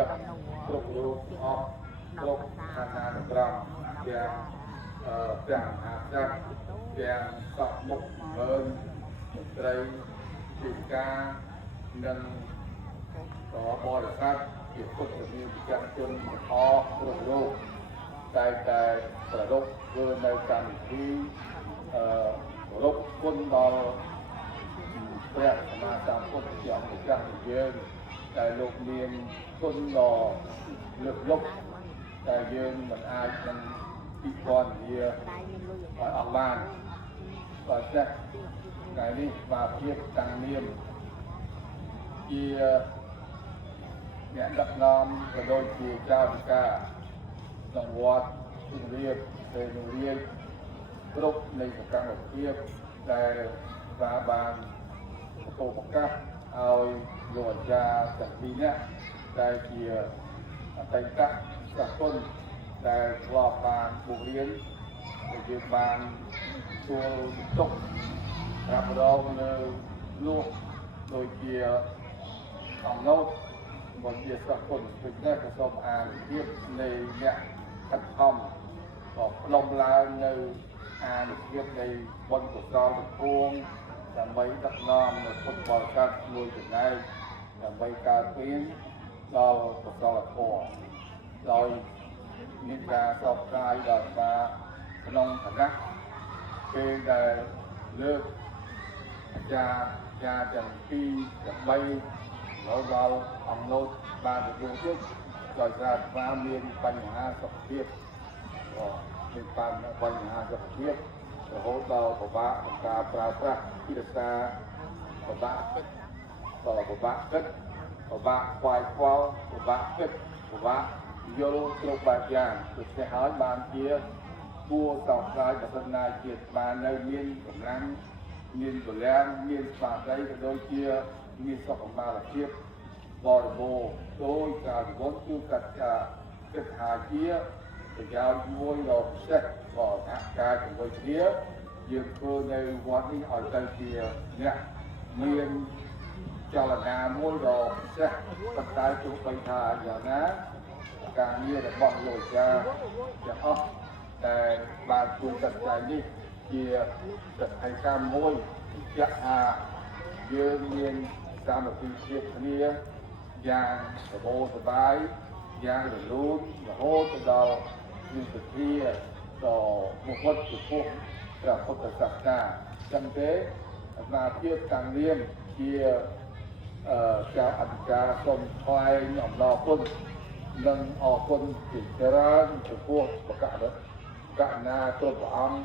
ដឹកគ្រប់រូបអស់គ្រប់ឋានានុក្រមទាំងទាំងមហាក្សត្រទាំងសពមុខមើលមន្ត្រីរាជការនិងបរិស័ទជាពុទ្ធនិកជនអស់គ្រប់រូបតែប្ររពធ្វើនៅកម្មវិធីរកគុណដល់ព្រះសម្មាសម្ពុទ្ធជាអង្គម្ចាស់យើងតែលោកមានគុណដ៏លើកលប់តែយើងមិនអាចនឹងពិពណ៌នាឲ្យអស់បានបើចេះថ្ងៃនេះមកភាពតាំងនាមជាអ្នកដឹកនាំក៏ដូចជាចៅវិការក្នុងវត្តជំរាបពេលនោះរៀបគ្រប់នៃសកម្មភាពដែលបានប្រកាសឲ្យលោកអាចារ្យទាំងពីរនាក់ដែលជាអតីតសិស្សគុណដែលធ្លាប់បានបួសរៀនដែលយើងបានជួលទុកប្រាប់រងនៅនោះដូចជាអង្គណូតមកជាសិស្សគុណដូចនេះក៏សូមអានភាពនៃអ្នកខិតខំក៏ផ្ដុំឡើងនៅអានុភាពនៃបុណ្យកុសលទាំងពួងដើម្បីដឹកនាំនៅពុទ្ធបរិស័ទមួយចំណែកដើម្បីការពារដល់កុសលធម៌ដោយមានការសោកស្ដាយដល់ថាក្នុងឋានៈពេលដែលលើកអាចារ្យទាំងពីរទាំងបីដល់អង្គណូតបានទទួលទៀតដោយសារថាមានបញ្ហាសុខភាពមានបញ្ហាសុខភាពរហូតដល់ពិបាកក្នុងការប្រើប្រាស់វិទ្យាពិបាកគិតពិបាកខ្វាយខ្វល់ពិបាកគិតពិបាកយល់គ្រប់បែបយ៉ាងដូច្នេះហើយបានជាគួរសោកស្ដាយបើសិនណាជាតិបាននៅមានកម្លាំងមានពលំមានស្មារតីក៏ដូចជាមានសុខភាពបរិបូរណ៍ដោយការវិវត្តគឺកាត់គិតថាជាប្រយោជន៍មួយដ៏ពិសេសក៏សហការជាមួយគ្នាយើងធ្វើនៅវត្តនេះឲ្យទៅជាអ្នកមានចលនាមួយដ៏ពិសេសប៉ុន្តែទោះបីថាយ៉ាងណាការងាររបស់លោកអាចារ្យទាំងអស់តែបានជួយចាត់ចែងនេះជាសកម្មមួយជាក់ថាយើងមានសាមគ្គីភាពគ្នាយ៉ាងសម្បូរសប្បាយយ៉ាងរលូនរហូតដល់មានពិធីដ៏មុខចំពោះព្រះពុទ្ធសាសនាចឹងទេអាត្មាភាពតាំងនាមជាចៅអធិការសូមថ្លែងអំណរគុណនិងអរគុណជាច្រើនចំពោះបកណាគ្រប់ព្រះអង្គ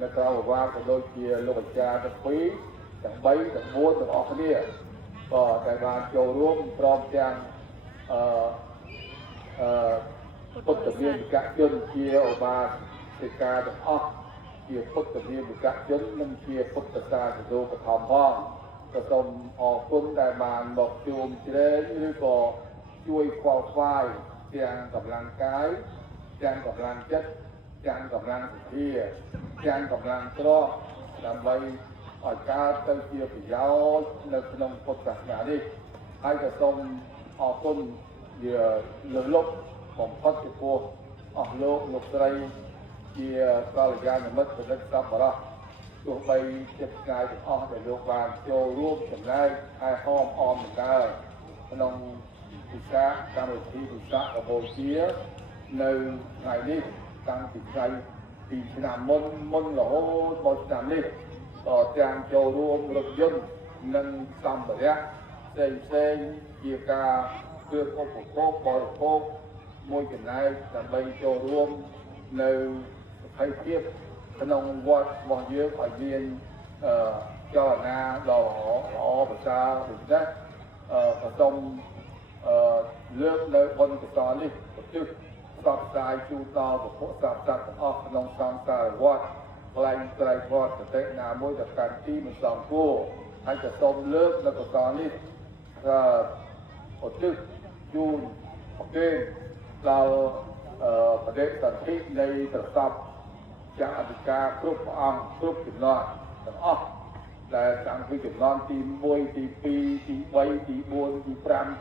នៅក្រៅវត្តក៏ដូចជាលោកអាចារ្យទាំងពីរទាំង3ទាំង4ទាំងអស់គ្នាក៏តែបានចូលរួមព្រមទាំងពុទ្ធវិនិកជនជាឧបាសិកាទាំងអស់ជាពុទ្ធវិនិកជននិងជាពុទ្ធសាសនិកបឋមផងក៏សូមអរគុណដែលបានមកជួបជ្រែកឬក៏ជួយខ្វល់ខ្វាយទាំងកម្លាំងកាយទាំងកម្លាំងចិត្តទាំងកម្លាំងសទ្ធាទាំងកម្លាំងទ្រព្យដើម្បីឲ្យកើតទៅជាប្រយោជន៍នៅក្នុងពុទ្ធសាសនានេះហើយក៏សូមអរគុណជាលើលប់បំផុតចំពោះអស់លោកស្រីជាកល្យាណមិត្តប្រណិតសប្បុរសទោះបីចិត្តស្កាយទាំងអស់ដែលលោកបានចូលរួមចំណែកថែទាំអមដង្កើក្នុងវិសាកម្មវិធីវិសាខបូជានៅថ្ងៃនេះតាំងពីថ្ងៃពីឆ្នាំមុនរហូតមកឆ្នាំនេះក៏ទាំងចូលរួមរថយន្តនិងសម្ភារៈផ្សេងជាការគ្រឿងឧបភោគបរិភោគមួយចំណែកដើម្បីចូលរួមនៅសកម្មភាពក្នុងវត្តរបស់យើងឲ្យមានចលនាដ៏ល្អប្រសើរដូចនេះក៏សូមលើកនៅបុណ្យកុសលនេះប្រទិសផ្សព្វផ្សាយជូនដល់ពុទ្ធសាសនិកទាំងអស់ក្នុងសង្សារវត្តខ្លែងត្រៃវត្តប្រទេសណាមួយដែលកាន់ទីមិនសមគួរហើយក៏សូមលើកនៅកុសលនេះឧទ្ទិសជូនប្រគេនដល់បដិសន្ធិនៃត្រសពចាអធិការគ្រប់ព្រះអង្គគ្រប់ចំណោះទាំងអស់ ដែលតាំងពីចំណន់ទី1ទី2ទី3ទី4ទី5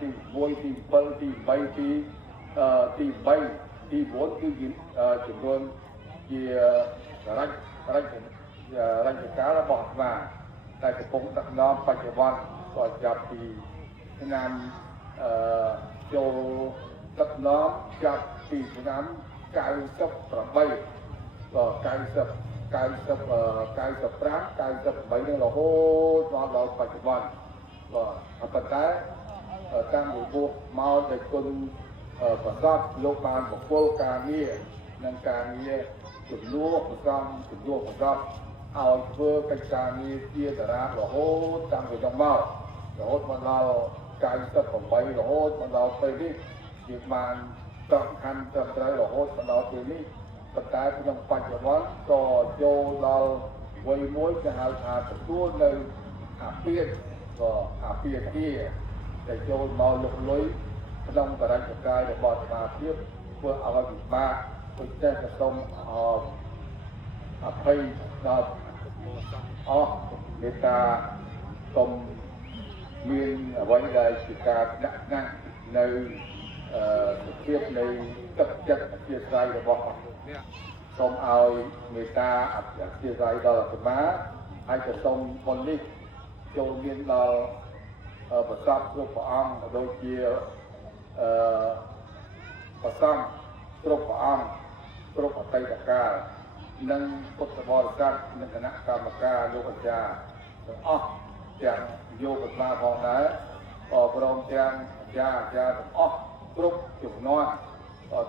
ទី6ទី7ទី8ទី8ទី9គឺចំនួនជារជ្ជកាលរបស់អាត្មាតែកំពុងដឹកនាំបច្ចុប្បន្នក៏ចាប់ពីឆ្នាំចូលដឹកនាំចាប់ពីឆ្នាំ98ក៏95 98នឹងរហូតដល់បច្ចុប្បន្នក៏ប៉ុន្តែតាំងពីពុះមកដែលគុណប្រកបលោកបានបកគលការងារនិងការងារជំនួសប្រកបឲ្យធ្វើកិច្ចការងារជាតារារហូតតាំងពីដល់មករហូតមកដល់98រហូតមកដល់ពេលនេះជាបានសំខាន់ត្រឹមត្រូវរហូតមកដល់ពេលនេះប៉ុន្តែក្នុងបច្ចុប្បន្នក៏ចូលដល់វ័យមួយគេហៅថាទទួលនៅអាពាហ៍គាដែលចូលមកលុកលុយក្នុងបរិយាកាសរបស់សមាភិបធ្វើឲ្យពិបាកដូចតែសូមអភ័យដល់អស់មេត្តាសូមមានអ្វីដែលជាការដាក់ណាស់នៅសុភាពនៃទឹកចិត្តអធិស្ឋានរបស់សូមឲ្យមេត្តាអធិស្ឋានដល់អាត្មាហើយក៏សូមបុណ្យនេះចូលមានដល់ប្រសពគ្រប់ព្រះអង្គដូចជាប្រសពគ្រប់ព្រះអង្គគ្រប់អតីតកាលនិងពុទ្ធបរិស័ទនិងគណៈកម្មការលោកអាចារ្យទាំងអស់ទាំងយោបតាផងដែរព្រមទាំងអាចារ្យទាំងអស់គ្រប់ជំនាន់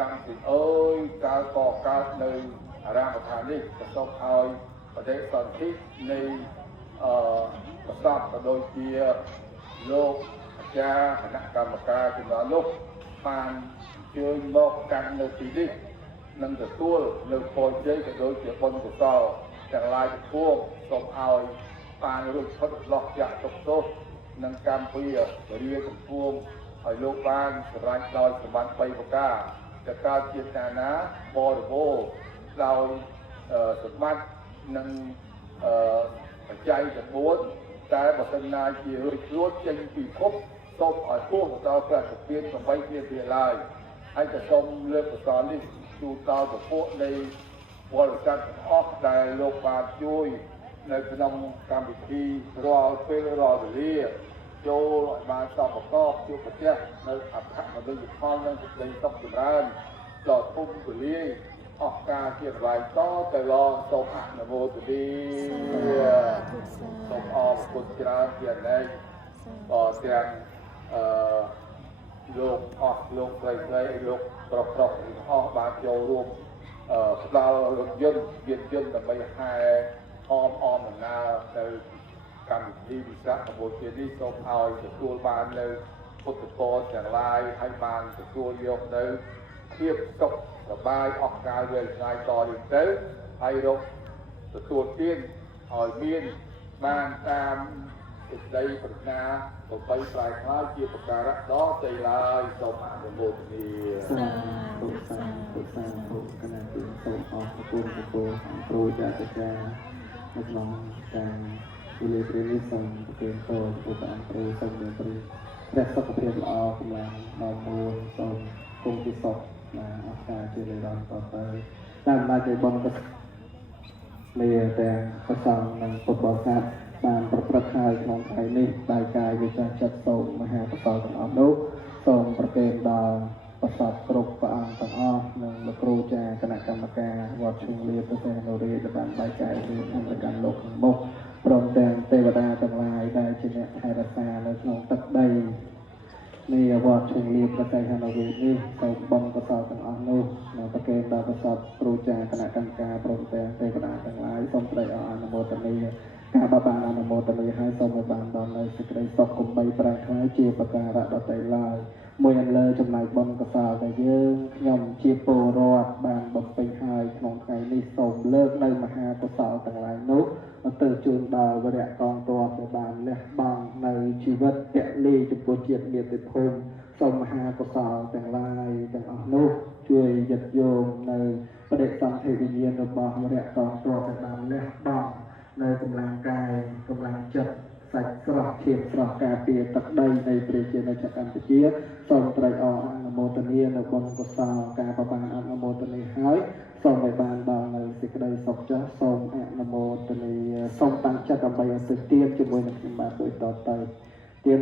តាំងពីអើយកាលក៏កើតនៅអារាមដ្ឋាននេះក៏សូមឲ្យបដិសន្ធិនៃប្រសពក៏ដូចជាលោកអាចារ្យគណៈកម្មការជំនាន់នោះបានជើញមកកាន់នៅទីនេះនឹងទទួលនៅពលជ័យក៏ដូចជាបុណ្យកុសលទាំងឡាយទាំងពួងសូមឲ្យបានរួចផុតលោះចាក់ទុក្ខទោសនិងកម្មពីរាជកំពុងឲ្យលោកបានសម្រេចដោយសម្បត្តិ3ប្រការจะកើតជាតាណាបរិបូរដោយសម្បត្តិនិងបច្ច័យទាំង4តែបើសិនណាជារួចខ្លួនចេញពីភពសូមឲ្យពោះដល់ព្រះសុពៀន8ជាវាឡើយហើយក៏សូមលើកកសលនេះជូនដល់ពពួកនៃបរិស័ទអស់ដែលលោកបានជួយនៅក្នុងកម្មវិធីរាល់ពេលរាល់វេលាចូលឲ្យបានសពប្រកបជួបប្រទះនៅអត្ថមនុស្សផលនិងសេចក្តីសុខចម្រើនដល់ភូមិពលាយអស់ការជាថ្លៃតទៅឡងសូមអនុមោទនាសូមអរគុណច្រើនជាណែកទាំងលោកអស់លោកស្រីលោកប្រុសអស់បានចូលរួមផ្ដល់រថយន្តយានយន្តដើម្បីហែអមដំណើរទៅកម្មវិធីវិសាខបូជានេះសូមឲ្យទទួលបាននៅពុទ្ធពរទាំងឡាយហើយបានទទួលយកនៅភាពសុខសប្បាយអស់កាលវេលាតនេះទៅហើយរកទទួលទានឲ្យមានបានតាមសេចក្តីប្រាថ្នាដើម្បីប្រែក្លាយជាប្រការៈដ៏ជ័យឡើយសូមអនុមោទនាសាធុគណៈទីសូមអរគុណពពកគ្រូចាស់ចារ្យនៅក្នុងការវិលព្រេនេះសូមប្រគេនពរពុទ្ធអង្គគ្រូសូមមានព្រះសុខភាពល្អកម្លាំងដល់មូលសូមគង់ពិសុខអស្ចារ្យជានិរន្តរ៍តទៅតាមអំណាចនៃបុណ្យមេទាំងប្រសងនិងពុទ្ធបរិស័ទបានប្រព្រឹត្តហើយក្នុងថ្ងៃនេះដោយកាយវិចារចិត្តសូមមហាកុសលទាំងអស់នោះសូមប្រគេនដល់ប្រសពគ្រប់ព្រះអង្គទាំងអស់និងលោកគ្រូចារ្យគណៈកម្មការវត្តឈឹងលាប្រសិទ្ធនុរាជបានបែកចែកពីអន្តរកម្មលោកខាងមុខព្រមទាំងទេវតាទាំងឡាយដែលជាអ្នកថែរក្សានៅក្នុងទឹកដីនៃវត្តឈឹងលាប្រសិទ្ធនុរាជនេះសូមបុណ្យកុសលទាំងអស់នោះនិងប្រគេនដល់ប្រសពគ្រូចារ្យគណៈកម្មការព្រមទាំងទេវតាទាំងឡាយសូមត្រេកអរអនុមោទនាការបានអនុមោទនាឲ្យសូមឲ្យបានដល់នៅសេចក្តីសុខកុំបីប្រែក្លាយជាប្រការៈដទៃឡើយមួយអន្លើចំណែកបុណ្យកុសលដែលយើងខ្ញុំជាពលរដ្ឋបានបំពេញហើយក្នុងថ្ងៃនេះសូមលើកនៅមហាកុសលទាំងឡាយនោះទៅជូនដល់វរៈកងទ័ពដែលបានលះបង់នៅជីវិតពលីចំពោះជាតិមាតុភូមិសូមមហាកុសលទាំងឡាយទាំងអស់នោះជួយយឹកយោងនៅបដិសន្ធិវិញ្ញាណរបស់វរៈកងទ័ពដែលបានលះបង់ នៅកម្លាំងកាយកម្លាំងចិត្តសាច់ស្រស់ឈាមស្រស់ការពារទឹកដីនៃប្រជាជាតិកម្ពុជាសូមត្រេកអរអនុមោទនានៅបុណ្យកុសលការប្របានអនុមោទនាហើយសូមឲ្យបានដល់នៅសេចក្តីសុខចុះសូមអនុមោទនាសូមតាំងចិត្តដើម្បីឧទ្ទិសទានជាមួយនឹងខ្ញុំបាទដូចតទៅទាន